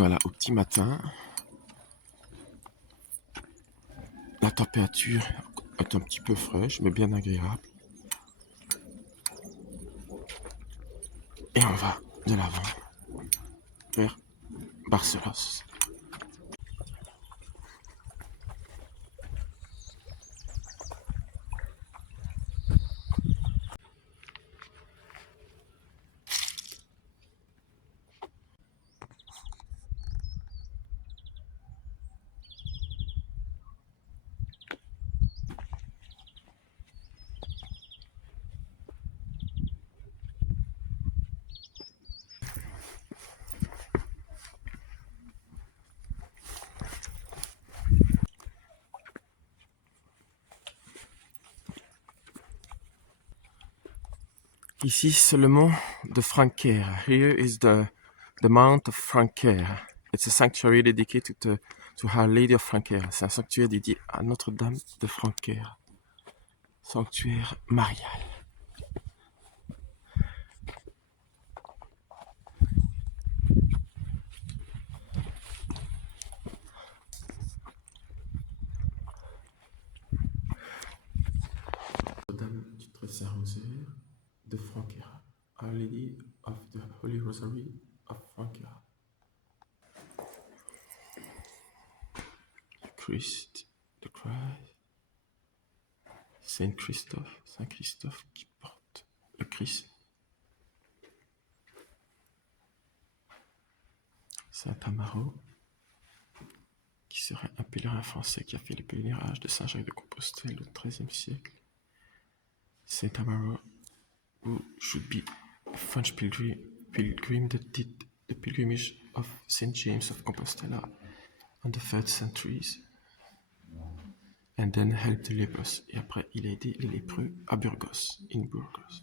Voilà, au petit matin, la température est un petit peu fraîche, mais bien agréable. Et on va de l'avant vers Barcelos. Ici, c'est le mont de Franquer. Here is the Mount of Franquer. It's a sanctuary dedicated to Our Lady of Franquer. C'est un sanctuaire dédié à Notre-Dame de Franquer. Sanctuaire marial. Notre-Dame du Très Rosaire de Franquer. Our Lady of the Holy Rosary of Franquer. Christ, the Christ. Saint Christophe qui porte le Christ. Saint Amaro, qui serait un pèlerin français qui a fait le pèlerinage de Saint-Jacques de Compostelle au XIIIe siècle. Saint Amaro, who should be a French pilgrim that did the pilgrimage of Saint James of Compostela on the 3rd centuries, and then helped the lepers. Et après, il a aidé les lépreux à Burgos, in Burgos.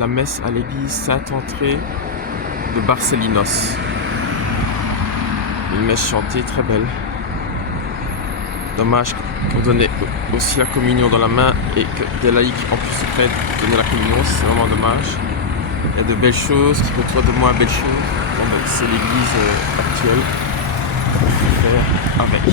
la messe à l'église Sainte-Entrée de Barcelinos. Une messe chantée très belle. Dommage qu'on donnait aussi la communion dans la main et que des laïcs en plus près de donner la communion, c'est vraiment dommage. Il y a de belles choses qui côtoient de moins belles choses. Bon, ben, c'est l'église actuelle. Il faut faire avec.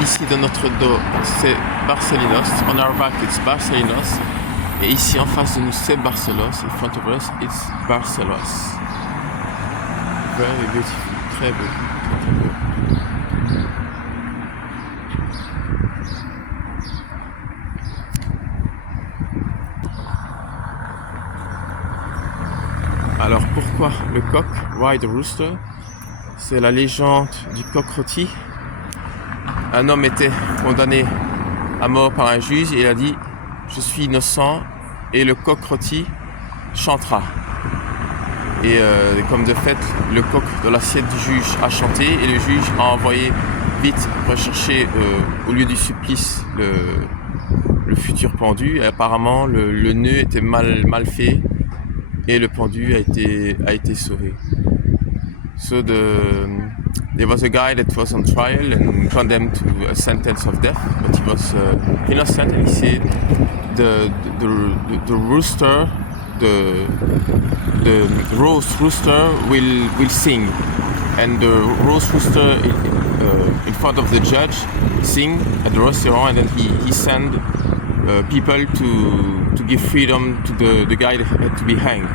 Ici de notre dos, c'est Barcelinos. On our back, it's Barcelinos. Et ici en face de nous, c'est Barcelos. In front of us, it's Barcelos. Very beautiful, très beau, très beau. Alors pourquoi le coq, why the rooster? C'est la légende du coq rôti. Un homme était condamné à mort par un juge et il a dit « Je suis innocent » et le coq rôti chantera. Et comme de fait, le coq de l'assiette du juge a chanté et le juge a envoyé vite rechercher au lieu du supplice le futur pendu. Et apparemment, le nœud était mal fait et le pendu a été sauvé. So there was a guy that was on trial and condemned to a sentence of death, but he was innocent. And he said the rooster, the roast rooster will sing, and the roast rooster in front of the judge sing at the restaurant, and then he sent people to give freedom to the guy that had to be hanged.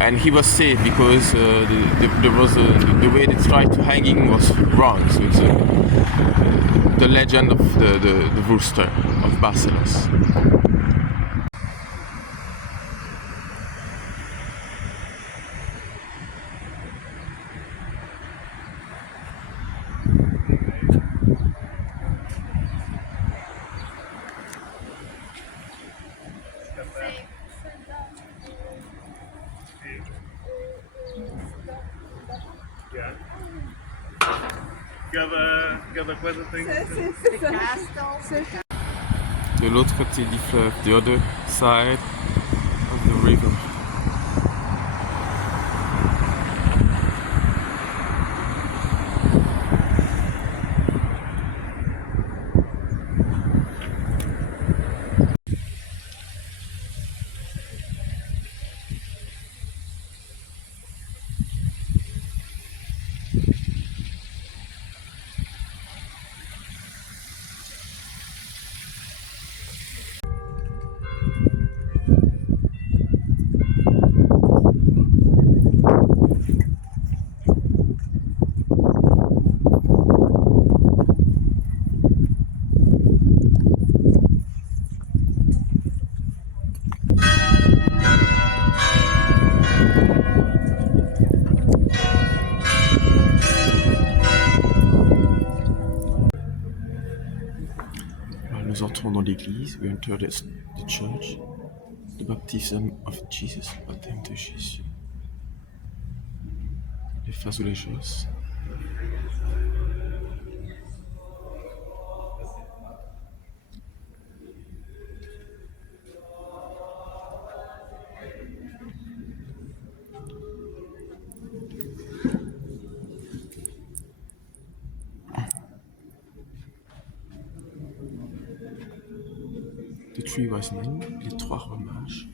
And he was safe because the way they tried to hang him was wrong. So it's the legend of the rooster of Barcelos. De l'autre côté du fleuve, the other side of the river. Nous entrons dans l'église, we enter the church, the baptism of Jesus, le baptême de Jésus. Les azulejos. The Three Wise Men, les trois rois mages.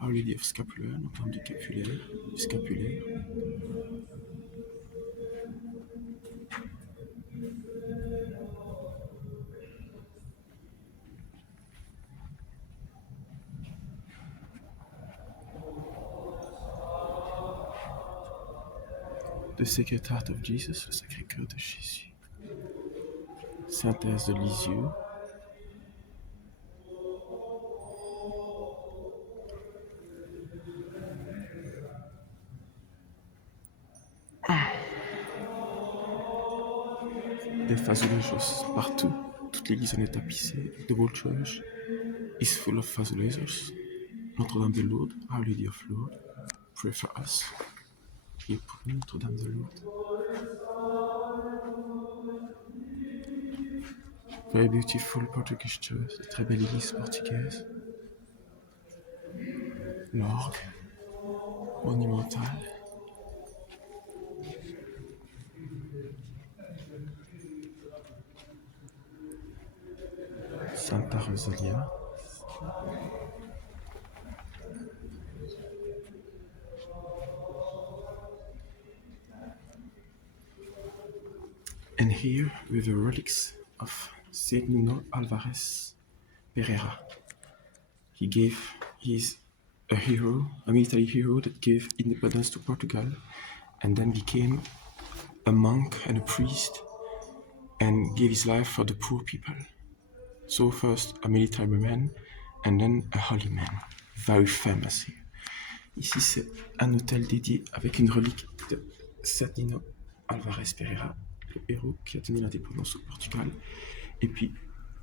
Our Lady of Scapular, Notre-Dame du scapulaire. The Sacred Heart of Jesus, le Sacré-Cœur de Jésus. Synthèse de Lisieux. des fazulejos partout. Toute l'église en est tapissée. The whole church is full of fazulejos. Notre-Dame de Lourdes, Our Lady of Lourdes, pray for us. Priez pour nous, Notre-Dame de Lourdes. Very beautiful Portuguese church, de très belle église portugaise. L'orgue, monumental. Santa Rosalia. And here we have the relics of Saint Nuno Alvarez Pereira. He's a hero, a military hero that gave independence to Portugal and then became a monk and a priest and gave his life for the poor people. So first a military man and then a holy man, very famous here. Ici c'est un hôtel dédié avec une relique de Saint Nuno Alvarez Pereira, le héros qui a tenu l'indépendance au Portugal et puis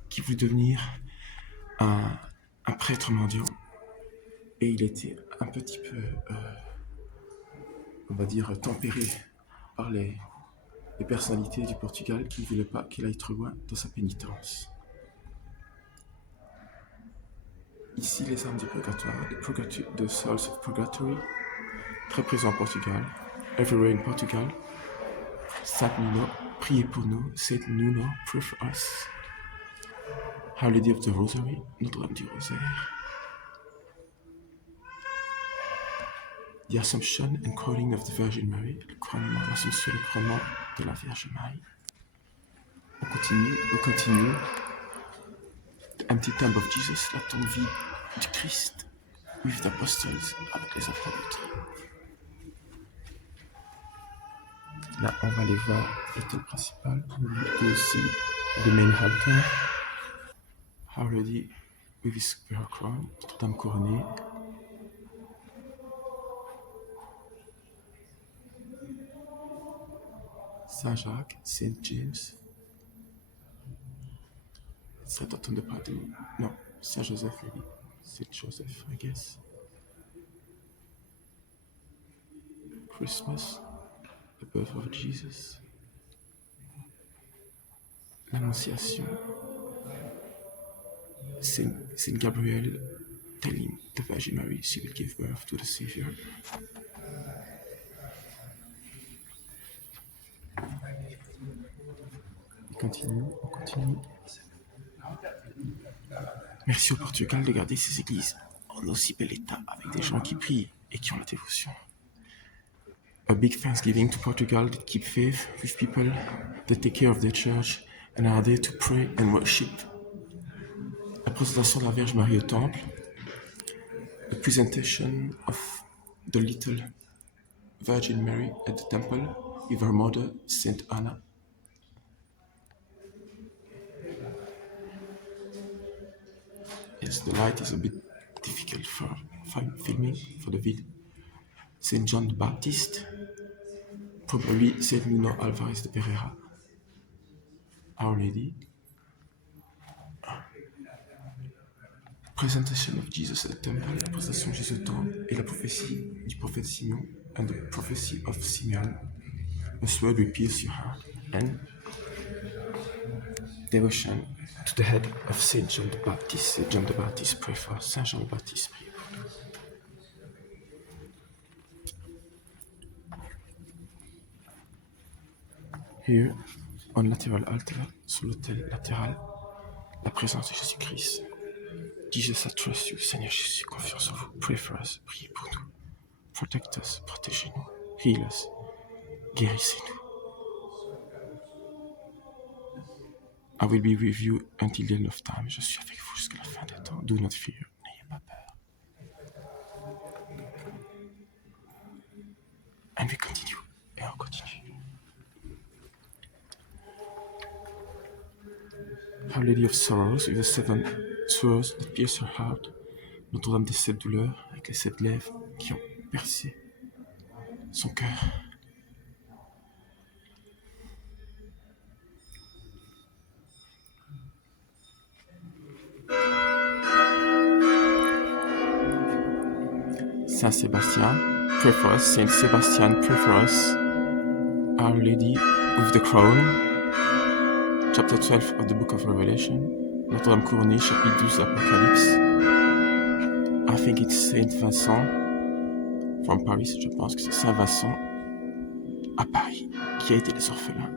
qui voulait devenir un prêtre mendiant. Et il était un petit peu, on va dire, tempéré par les personnalités du Portugal qui ne voulaient pas qu'il aille trop loin dans sa pénitence. Ici, les âmes du purgatoire, the souls of purgatory, très présents au Portugal, everywhere in Portugal. Saint Nuno, priez pour nous. Saint Nuno, pray for us. Our Lady of the Rosary, Notre-Dame du Rosaire. The Assumption and Crowning of the Virgin Mary, le couronnement, l'Assomption, le couronnement de la Vierge Marie. On continue. The empty tomb of Jesus, la tombe vide du Christ, with the apostles, avec les apôtres. Là, on va aller voir l'hôtel principal, et aussi the main altar. Our Lady with his superior crown, Notre-Dame couronnée. Saint Jacques, Saint James, Saint Antoine de Padoue, non, Saint Joseph maybe, Saint Joseph, I guess. Christmas, the birth of Jesus. L'Annonciation, Saint Gabriel telling the Virgin Mary she will give birth to the Savior. On continue. Merci au Portugal de garder ces églises en aussi bel état, avec des gens qui prient et qui ont la dévotion. A big thanksgiving to Portugal that keep faith with people that take care of their church and are there to pray and worship. La présentation de la Vierge Marie au temple. The presentation of the little Virgin Mary at the temple with her mother, Saint Anna. Yes, the light is a bit difficult for filming for the video. Saint John the Baptist, probably Saint Nuno Alvarez de Pereira. Our Lady. Presentation of Jesus at the temple, la présentation de Jésus au temple et la prophétie du prophète Simeon, and the prophecy of Simeon, a sword will pierce your heart, and devotion to the head of Saint John the Baptist. Saint John the Baptist, pray for us. Saint Jean the Baptist, pray for nous. Here, on lateral altar, sur l'autel latéral, la présence de Jésus-Christ. Jesus, I trust you. Seigneur Jésus, confiance en vous. Pray for us. Priez pour nous. Protect us. Protégez-nous. Heal us. Guérissez-nous. I will be with you until the end of time. Je suis avec vous jusqu'à la fin des temps. Do not fear. N'ayez pas peur. And we continue. Et on continue. Our Lady of Sorrows with the 7 swords that pierce her heart. Notre-Dame des 7 douleurs avec les 7 lèvres qui ont percé son cœur. Saint Sébastien, pray for us. Saint Sebastian, pray for us. Our Lady with the Crown, chapter 12 of the book of Revelation. Notre-Dame couronnée, chapitre 12 de l'Apocalypse. I think it's Saint Vincent from Paris, je pense que c'est Saint Vincent à Paris, qui a été les orphelins.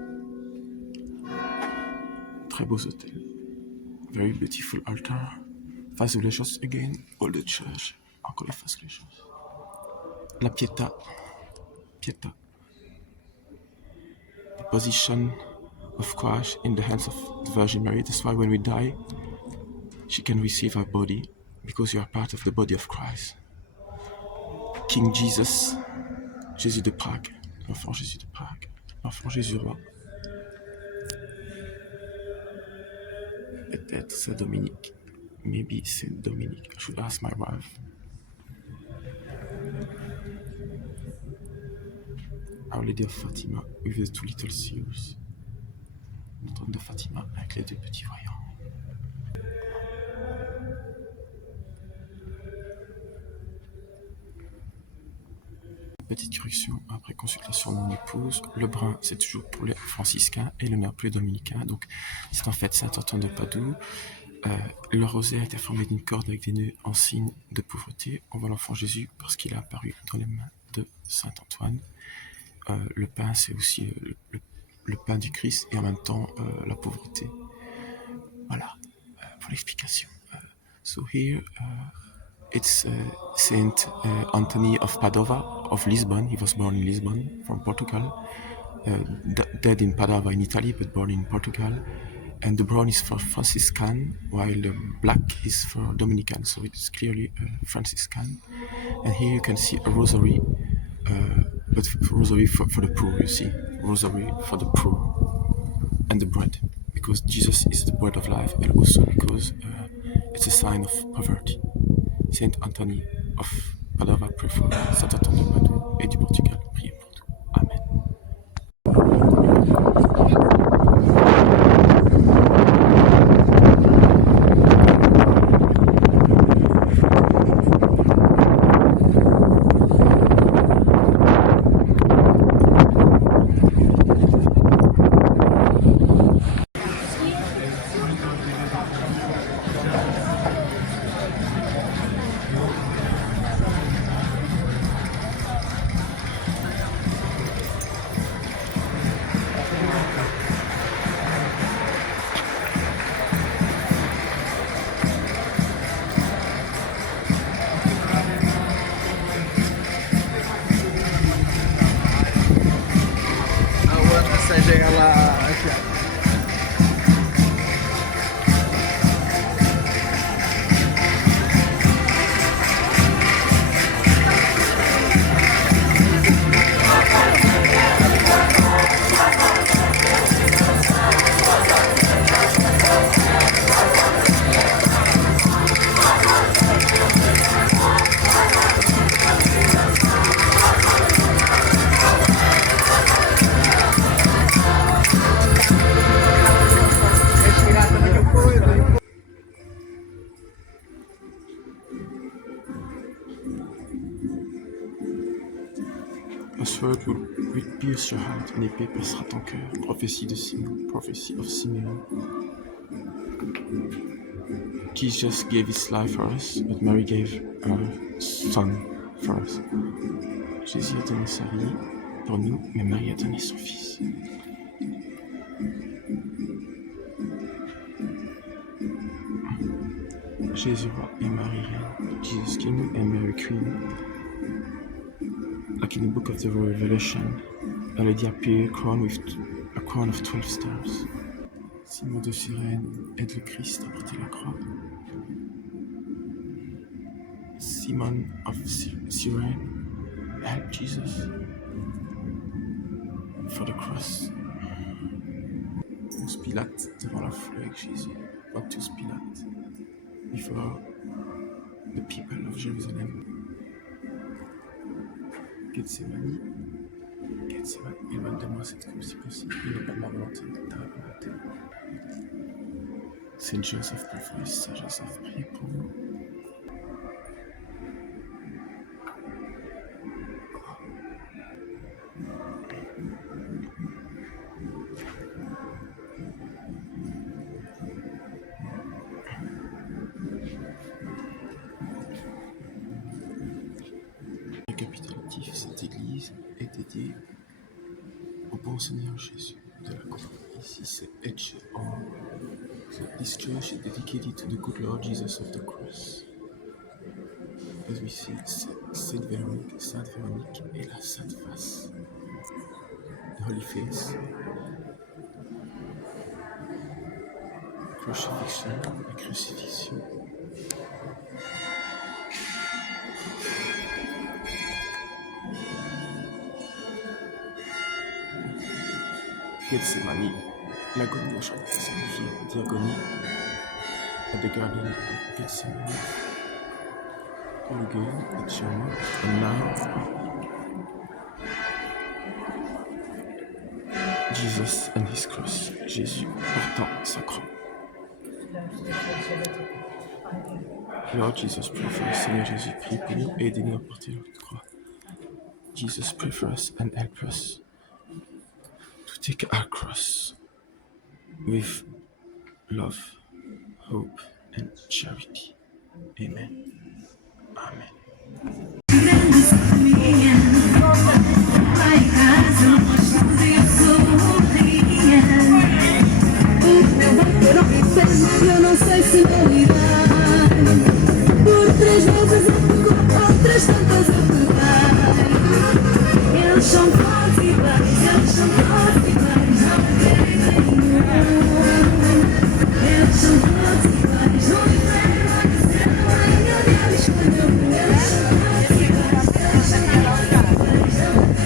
Très beaux hôtels. Very beautiful altar. Fasculations again, all the church. Encore les fasculations. La Pietà. Pietà. The position of Christ in the hands of the Virgin Mary. That's why when we die, she can receive our body because you are part of the body of Christ. King Jesus, Jésus de Prague, l'enfant Jésus de Prague, l'enfant Jésus roi. Peut-être c'est Dominique. Maybe Saint Dominic. I should ask my wife. Our Lady of Fatima with the two little seals. Notre-Dame de Fatima avec les deux petits voyants. Petite correction après consultation de mon épouse. Le brun, c'est toujours pour les franciscains et le noir pour les dominicains. Donc, c'est en fait Saint-Antoine de Padoue. Le rosaire était formé d'une corde avec des nœuds en signe de pauvreté. On voit l'enfant Jésus parce qu'il a apparu dans les mains de Saint-Antoine. Le pain, c'est aussi le pain du Christ et en même temps la pauvreté. Voilà, pour l'explication. So here, it's Saint Anthony of Padova, of Lisbon. He was born in Lisbon, from Portugal. Dead in Padova in Italy, but born in Portugal. And the brown is for Franciscan, while the black is for Dominican. So it's clearly Franciscan. And here you can see a rosary, but rosary for the poor, you see. Rosary for the poor. And the bread, because Jesus is the bread of life, and also because it's a sign of poverty. Saint Anthony of Padova, pray for Saint Anthony de Padoue et du Portugal, priez pour nous. Amen. Chega lá, aqui. A sword will pierce your heart, une épée percera ton cœur. Prophétie de Simeon, prophecy of Simeon. Jesus gave his life for us, but Mary gave her son for us. Jésus a donné sa vie pour nous, mais Marie a donné son fils. Jésus roi et Marie reine. Jesus king and Mary queen. Like in the book of the Revelation, a lady appeared crowned with a crown of 12 stars. Simon de Cyrène aide le Christ à porter la croix. Simon of Cyrene help Jesus for the cross. Ponce Pilate devant la foule avec Jésus. Pontius Pilate before the people of Jerusalem. Gethsemane, éloigne de moi cette coupe si possible, il n'est pas ma volonté, ta volonté. Saint Joseph, prie for us. Saint Joseph, priez pour nous. dédié au bon Seigneur Jésus de la croix. Ici, c'est etché en haut. So this church is dedicated to the good Lord Jesus of the cross. As we see, Sainte Véronique et la Sainte Face. The Holy Face. Crucifixion, la crucifixion. Gethsemane, l'agonie, la chante signifiée diagonie at the Garden of Gethsemane. All again, it's your mark, and now Jesus and his cross, Jésus portant sa croix. Lord Jesus, pray for us. Seigneur Jésus, prie pour nous, aidez-nous à porter notre croix. Jesus, pray for us and help us to take our cross with love, hope, and charity. Amen. Amen. Eu não sei se não irá. Por 3 vezes eu pego, outras tantas eu peguei. Eles são fortes e bens, eles são fortes e bens, não acreditem não. Eles são fortes e bens, não inferno a dizer não ainda Deus escolheu. Eles são fortes e bens, eles são fortes e bens, não acreditem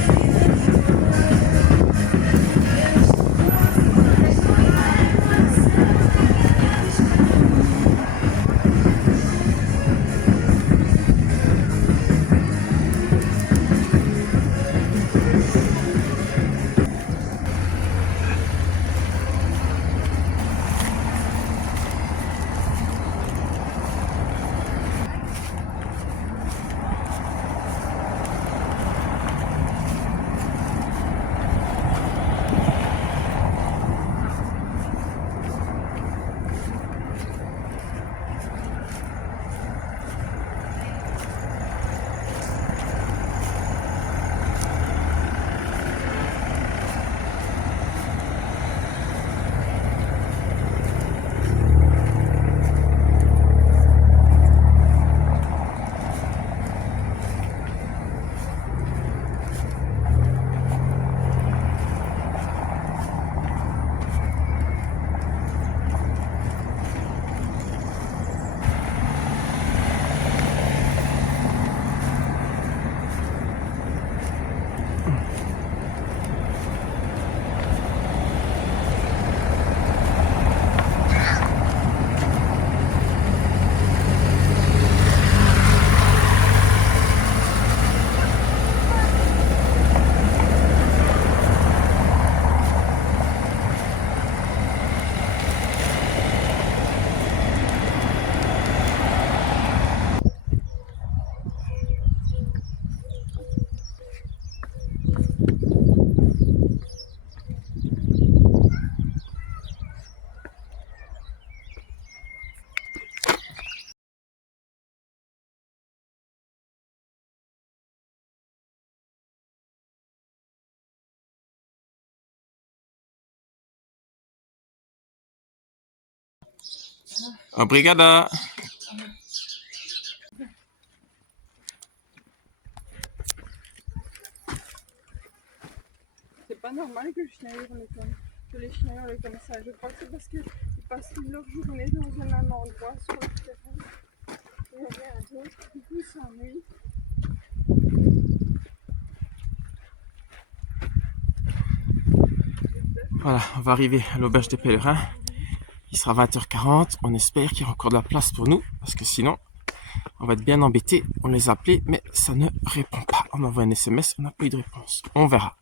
Obrigada. C'est pas normal que les chiens hurlent comme ça. Je crois que c'est parce qu'ils passent toute leur journée dans un même endroit sur le terrain. Il y avait un autre, du coup, s'ennuie. Voilà, on va arriver à l'auberge des pèlerins. Il sera 20h40. On espère qu'il y aura encore de la place pour nous, parce que sinon, on va être bien embêtés. On les a appelés, mais ça ne répond pas. On envoie un SMS, on n'a pas eu de réponse. On verra.